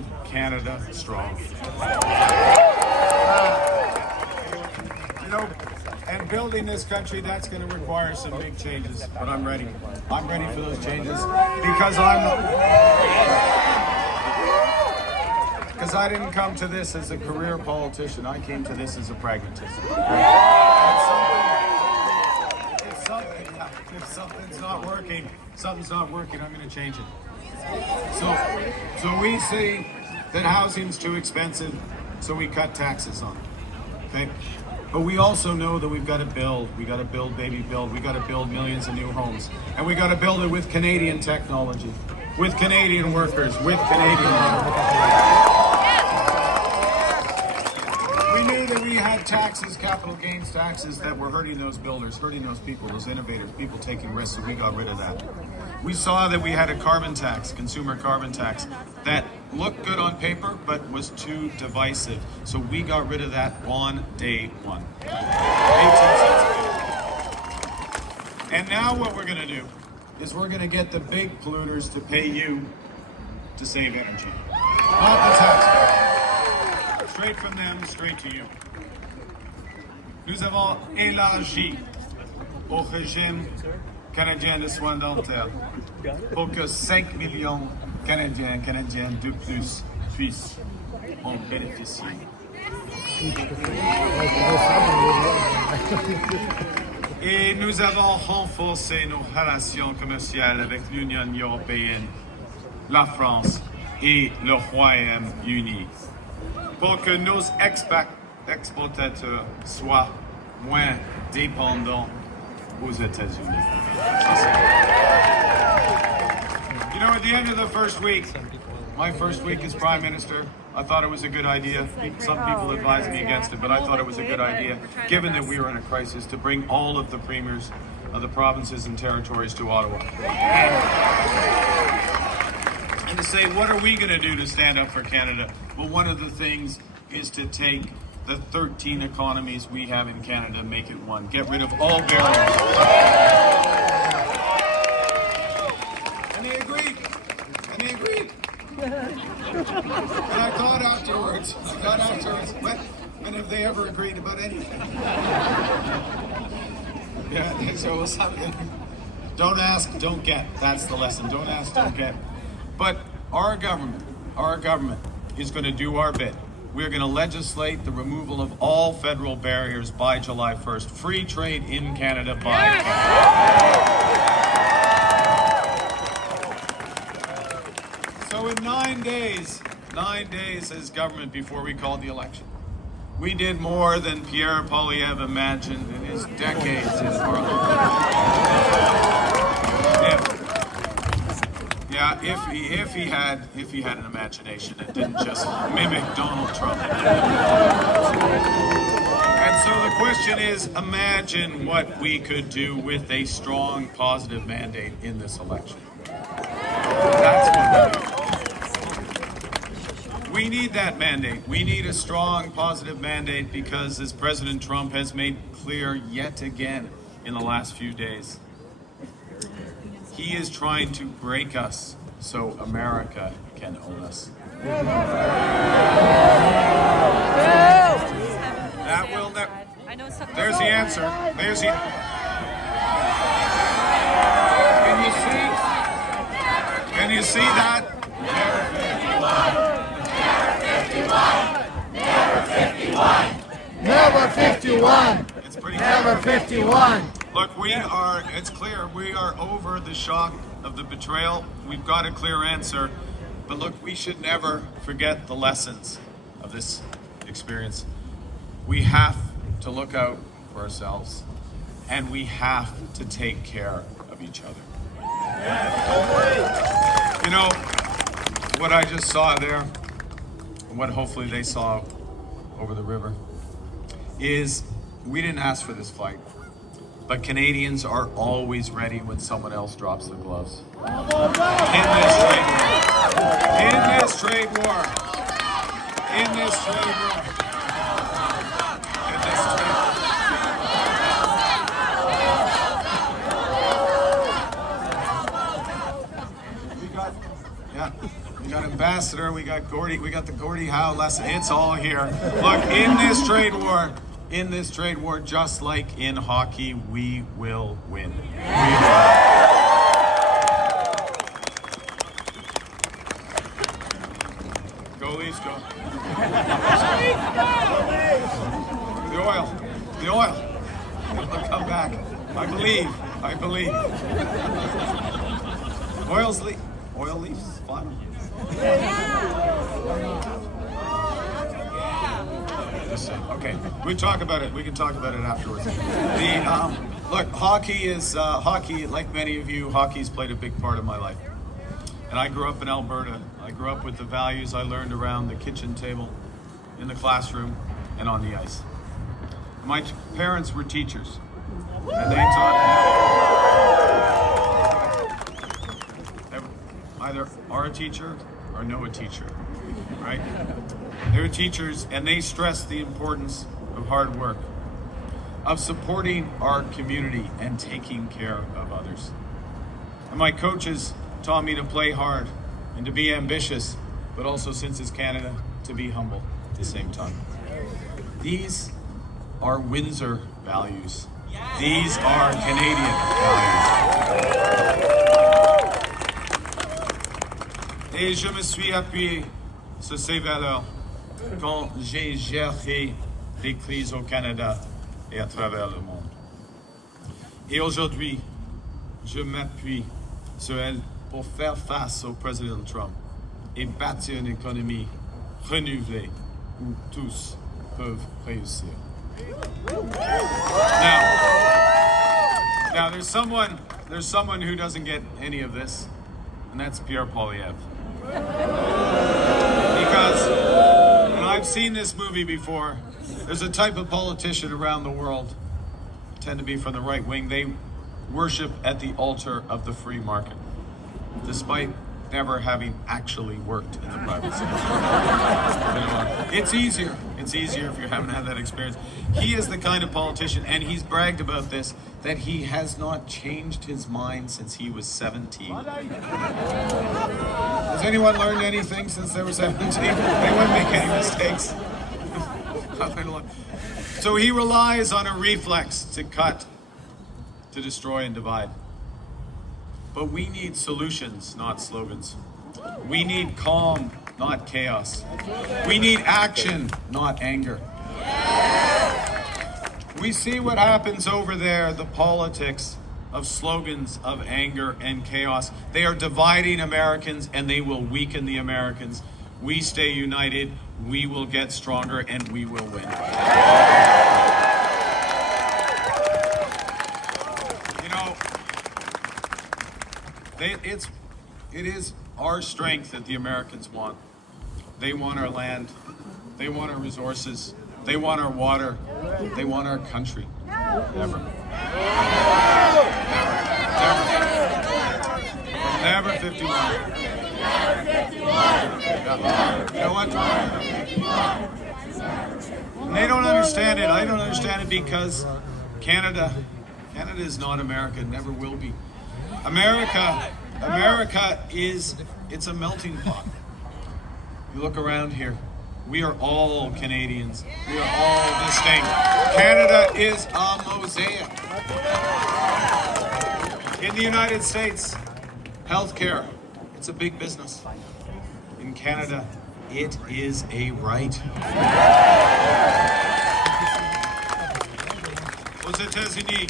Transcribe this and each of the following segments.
build Canada strong. And building this country, that's going to require some big changes, but I'm ready. I'm ready for those changes because I didn't come to this as a career politician. I came to this as a pragmatist. If something's not working, I'm going to change it. So we see that housing's too expensive, so we cut taxes on it. Okay? But we also know that we've got to build. We got to build, baby, build. We got to build millions of new homes, and we got to build it with Canadian technology, with Canadian workers, with Canadian labor. We knew that we had taxes, capital gains taxes, that were hurting those builders, hurting those people, those innovators, people taking risks, so we got rid of that. We saw that we had a carbon tax, consumer carbon tax, that looked good on paper, but was too divisive. So we got rid of that on day one. 18 cents. And now what we're gonna do is we're gonna get the big polluters to pay you to save energy. Not the taxpayer. Straight from them, straight to you. Nous avons élargi au régime canadien de soins dentaires pour que 5 millions Canadiens de plus puissent en bénéficier. Et nous avons renforcé nos relations commerciales avec l'Union européenne, la France et le Royaume-Uni pour que nos exportateurs soient moins dépendants aux États-Unis. You know, at the end of the first week, my first week as Prime Minister, I thought it was a good idea. Some people advised me against it, but I thought it was a good idea, given that we were in a crisis, to bring all of the premiers of the provinces and territories to Ottawa. And to say, what are we going to do to stand up for Canada? Well, one of the things is to take the 13 economies we have in Canada, make it one. Get rid of all barriers. And they agreed. And I thought afterwards, when have they ever agreed about anything? Yeah, so it was something. Don't ask, don't get. That's the lesson. Don't ask, don't get. But our government is going to do our bit. We're going to legislate the removal of all federal barriers by July 1st. Free trade in Canada by Canada. So in 9 days as government before we called the election, we did more than Pierre Poilievre imagined in his decades in Parliament. If he had an imagination and didn't just mimic Donald Trump. And so the question is, imagine what we could do with a strong, positive mandate in this election. That's what we need that mandate. We need a strong, positive mandate because, as President Trump has made clear yet again in the last few days, he is trying to break us so America can own us. That will never. There's the answer. There's the. Can you see that? Never 51. It's pretty Never 51. Look, it's clear, we are over the shock of the betrayal. We've got a clear answer. But look, we should never forget the lessons of this experience. We have to look out for ourselves, and we have to take care of each other. You know, what I just saw there, and what hopefully they saw over the river, is we didn't ask for this fight. But Canadians are always ready when someone else drops the gloves. In this trade war. We got ambassador, we got Gordie, we got the Gordie Howe lesson. It's all here. Look, in this trade war, just like in hockey, we will win. We will. Go Leafs, go. The oil. It'll come back. I believe. Oil Leafs, fun. Okay, we talk about it. We can talk about it afterwards. Look, hockey. Like many of you, hockey's played a big part of my life. And I grew up in Alberta. I grew up with the values I learned around the kitchen table, in the classroom, and on the ice. My parents were teachers, and they either are a teacher or know a teacher, right? They were teachers, and they stressed the importance of hard work, of supporting our community and taking care of others. And my coaches taught me to play hard and to be ambitious, but also, since it's Canada, to be humble at the same time. These are Windsor values. These are Canadian values. Et je me suis appuyé sur ces valeurs quand j'ai géré les crises au Canada et à travers le monde. Et aujourd'hui, je m'appuie sur elles pour faire face au président Trump et bâtir une économie renouvelée où tous peuvent réussir. Now there's someone who doesn't get any of this, and that's Pierre Poilievre. Because, and I've seen this movie before, there's a type of politician around the world, tend to be from the right wing, they worship at the altar of the free market, despite never having actually worked in the private sector. It's easier if you haven't had that experience. He is the kind of politician, and he's bragged about this, that he has not changed his mind since he was 17. Has anyone learned anything since they were 17? Anyone make any mistakes? So he relies on a reflex to cut, to destroy and divide. But we need solutions, not slogans. We need calm, not chaos. We need action, not anger. We see what happens over there, the politics of slogans, of anger and chaos. They are dividing Americans, and they will weaken the Americans. We stay united, we will get stronger, and we will win. It is our strength that the Americans want. They want our land. They want our resources. They want our water. They want our country. Never. Never 51. You know what? And they don't understand it. I don't understand it because Canada is not America. Never will be. America it's a melting pot. You look around here, we are all Canadians. We are all distinct. Canada is a mosaic. In the United States, healthcare, it's a big business. In Canada, it is a right. Aux États-Unis,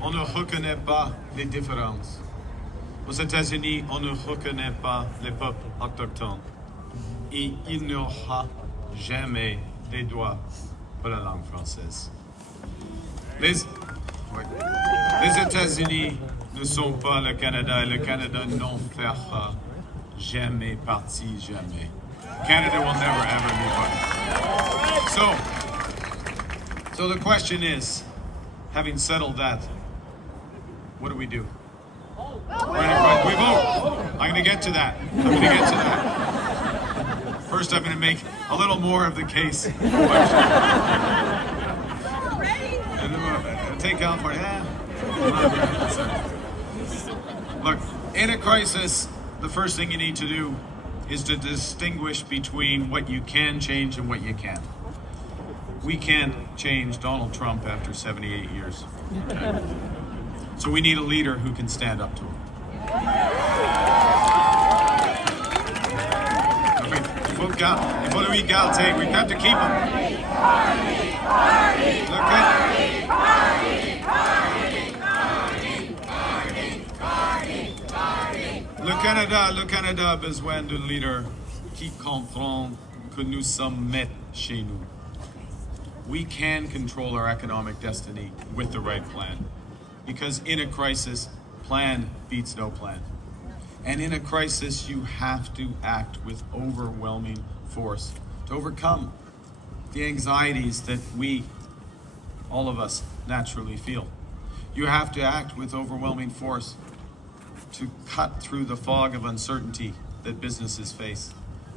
on ne reconnaît pas les différences. Aux États-Unis, on ne reconnaît pas les peuples autochtones. Et il n'y aura jamais des droits pour la langue française. Les États-Unis ne sont pas le Canada, et le Canada n'en fera jamais partie, jamais. Canada will never ever be part. So the question is, having settled that, what do we do? We vote. I'm going to get to that. First, I'm going to make a little more of the case. Take California. Look, in a crisis, the first thing you need to do is to distinguish between what you can change and what you can't. We can't change Donald Trump after 78 years. Okay? So we need a leader who can stand up to him. Il faut lui garder. We have to keep him. Le Canada a besoin d'un leader qui comprend que nous sommes maîtres chez nous. We can control our economic destiny with the right plan. Because in a crisis, plan beats no plan. And in a crisis, you have to act with overwhelming force to overcome the anxieties that we, all of us, naturally feel. You have to act with overwhelming force to cut through the fog of uncertainty that businesses face.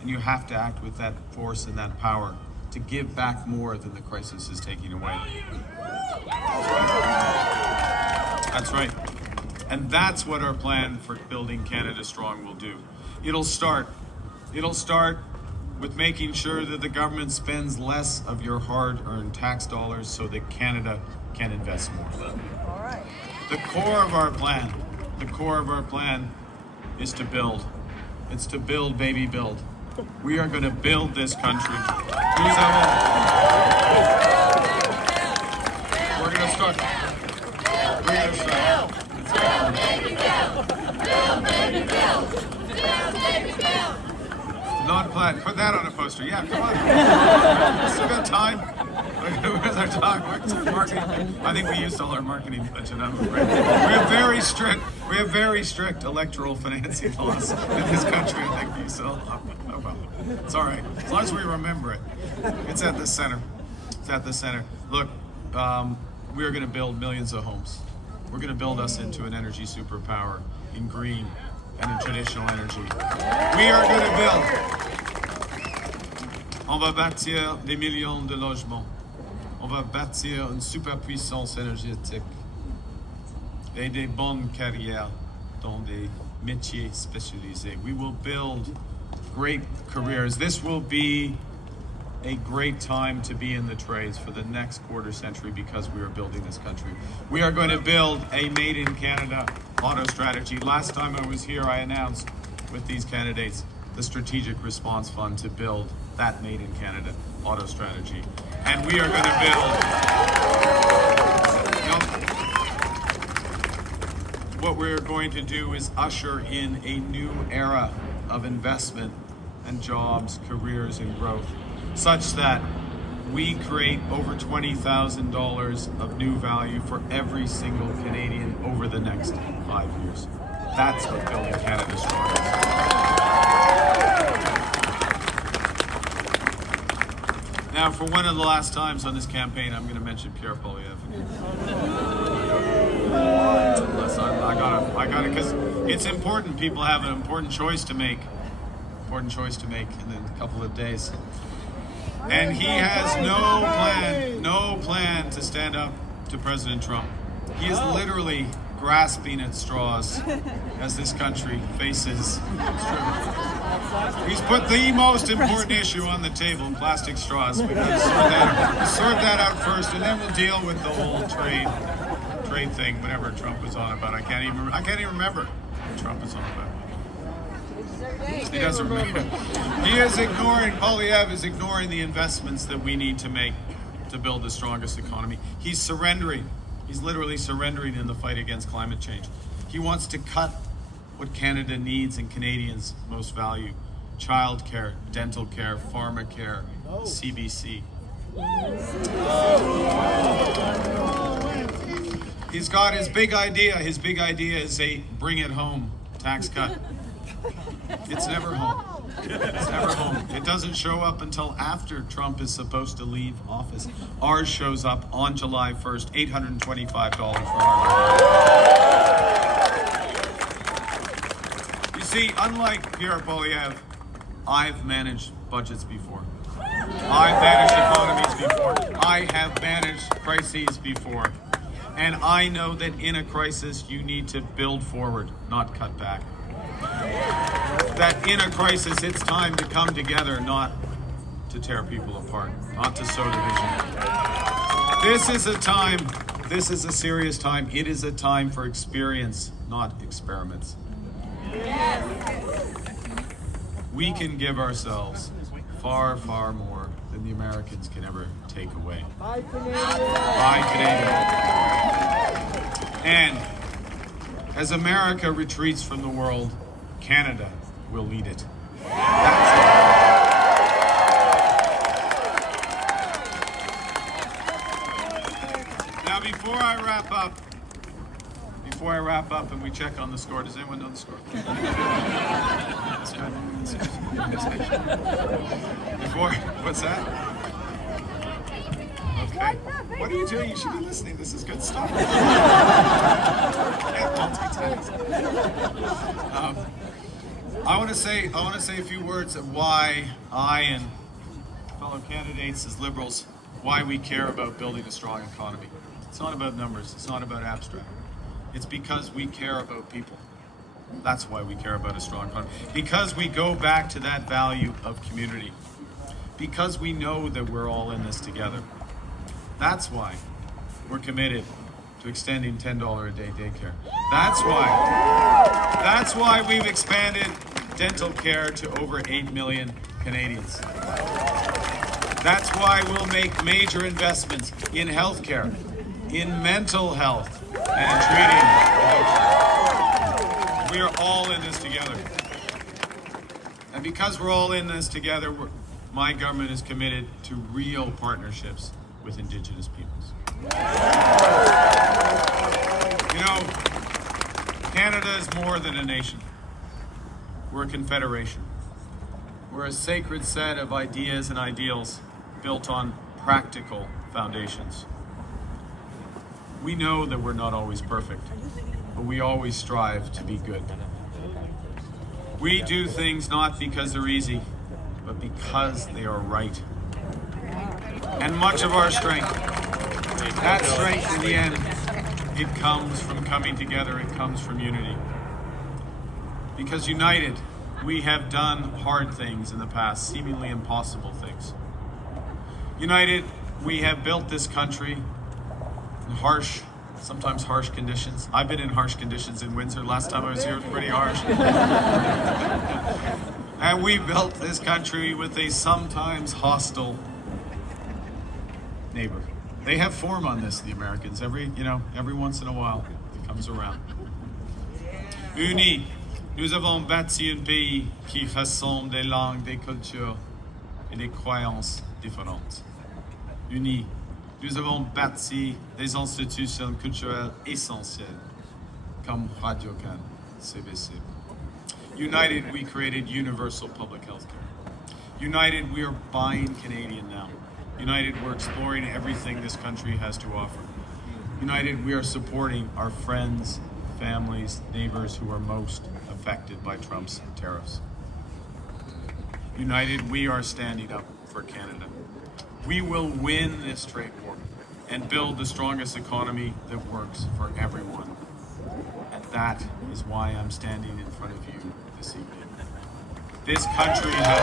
And you have to act with that force and that power to give back more than the crisis is taking away. That's right. And that's what our plan for building Canada strong will do. It'll start with making sure that the government spends less of your hard-earned tax dollars so that Canada can invest more. All right. The core of our plan is to build. It's to build, baby, build. We are going to build this country. We're going to start. Not plan. Put that on a poster. Yeah, come on. Still got time. Where's our time? Where's our marketing? I think we used all our marketing budget. I'm afraid. We have very strict electoral financing laws in this country. I think we used all. Oh, well, it's all right. As long as we remember it. It's at the center. Look, we are going to build millions of homes. We're going to build us into an energy superpower in green and in traditional energy. We are going to build. On va bâtir des millions de logements. On va bâtir une superpuissance énergétique et des bonnes carrières dans des métiers spécialisés. We will build great careers. This will be a great time to be in the trades for the next quarter century because we are building this country. We are going to build a made in Canada auto strategy. Last time I was here, I announced with these candidates the Strategic Response Fund to build that made in Canada auto strategy. And we are going to build. What we're going to do is usher in a new era of investment and jobs, careers, and growth, such that we create over $20,000 of new value for every single Canadian over the next 5 years. That's what building Canada strong is. Now, for one of the last times on this campaign, I'm going to mention Pierre Poilievre again. I got it, because it's important. People have an important choice to make. In a couple of days. And he has no plan to stand up to President Trump. He is literally grasping at straws as this country faces struggle. He's put the most important issue on the table, plastic straws. We've got to sort that out first, and then we'll deal with the whole trade thing, whatever Trump was on about. I can't even remember what Trump was on about. He doesn't remember. Poilievre is ignoring the investments that we need to make to build the strongest economy. He's surrendering. He's literally surrendering in the fight against climate change. He wants to cut what Canada needs and Canadians most value: childcare, dental care, pharma care, CBC. He's got his big idea. His big idea is a bring it home tax cut. It's never home. It doesn't show up until after Trump is supposed to leave office. Ours shows up on July 1st, $825 for our. You see, unlike Pierre Poilievre, I've managed budgets before. I've managed economies before. I have managed crises before. And I know that in a crisis, you need to build forward, not cut back. that in a crisis it's time to come together, not to tear people apart, not to sow division. This is a time, this is a serious time. It is a time for experience, not experiments. We can give ourselves far, far more than the Americans can ever take away. Buy Canadian. And as America retreats from the world, Canada will lead it. That's it. Now, before I wrap up and we check on the score, does anyone know the score? That's good. What's that? Okay. What are you doing? You should be listening. This is good stuff. Can't multitask. I want to say a few words of why I and fellow candidates as Liberals, why we care about building a strong economy. It's not about numbers. It's not about abstract. It's because we care about people. That's why we care about a strong economy. Because we go back to that value of community. Because we know that we're all in this together. That's why we're committed to extending $10 a day daycare. That's why we've expanded dental care to over 8 million Canadians. That's why we'll make major investments in healthcare, in mental health, and treating addiction. We are all in this together. And because we're all in this together, my government is committed to real partnerships with Indigenous peoples. You know, Canada is more than a nation. We're a confederation. We're a sacred set of ideas and ideals built on practical foundations. We know that we're not always perfect, but we always strive to be good. We do things not because they're easy, but because they are right. And much of our strength, that strength in the end, it comes from coming together, it comes from unity. Because united, we have done hard things in the past, seemingly impossible things. United, we have built this country in sometimes harsh conditions. I've been in harsh conditions in Windsor. Last time I was here, it was pretty harsh. And we built this country with a sometimes hostile neighbor. They have form on this, the Americans. Every once in a while, it comes around. Unis, nous avons bâti un pays qui rassemble des langues, des cultures et des croyances différentes. Unis, nous avons bâti des institutions culturelles essentielles, comme Radio Can, CBC. United, we created universal public health care. United, we are buying Canadian now. United, we're exploring everything this country has to offer. United, we are supporting our friends, families, neighbors who are most affected by Trump's tariffs. United, we are standing up for Canada. We will win this trade war and build the strongest economy that works for everyone. And that is why I'm standing in front of you this evening. This country has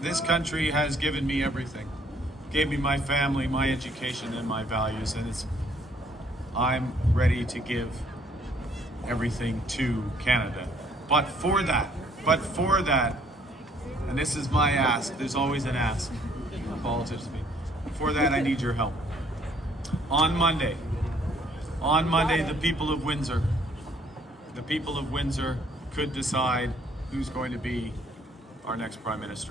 This country has given me everything. Gave me my family, my education, and my values, and I'm ready to give everything to Canada. But for that, and this is my ask, there's always an ask, politics me. For that, I need your help. On Monday, the people of Windsor could decide who's going to be our next Prime Minister.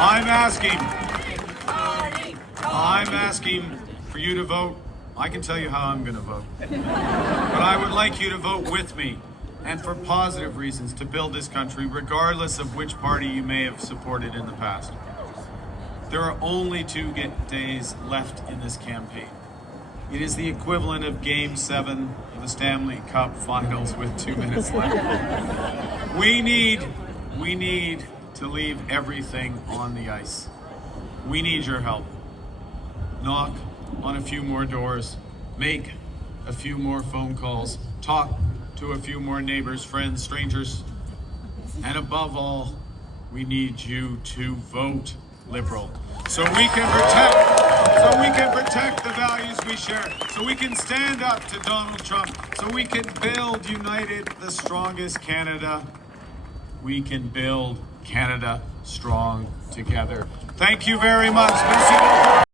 I'm asking for you to vote. I can tell you how I'm going to vote. But I would like you to vote with me, and for positive reasons, to build this country, regardless of which party you may have supported in the past. There are only 2 days left in this campaign. It is the equivalent of Game 7 of the Stanley Cup Finals with 2 minutes left. We need to leave everything on the ice. We need your help. Knock on a few more doors, make a few more phone calls, talk to a few more neighbors, friends, strangers, and above all, we need you to vote Liberal so we can protect the values we share, so we can stand up to Donald Trump, so we can build united the strongest Canada. We can build Canada strong together. Thank you very much. Merci beaucoup.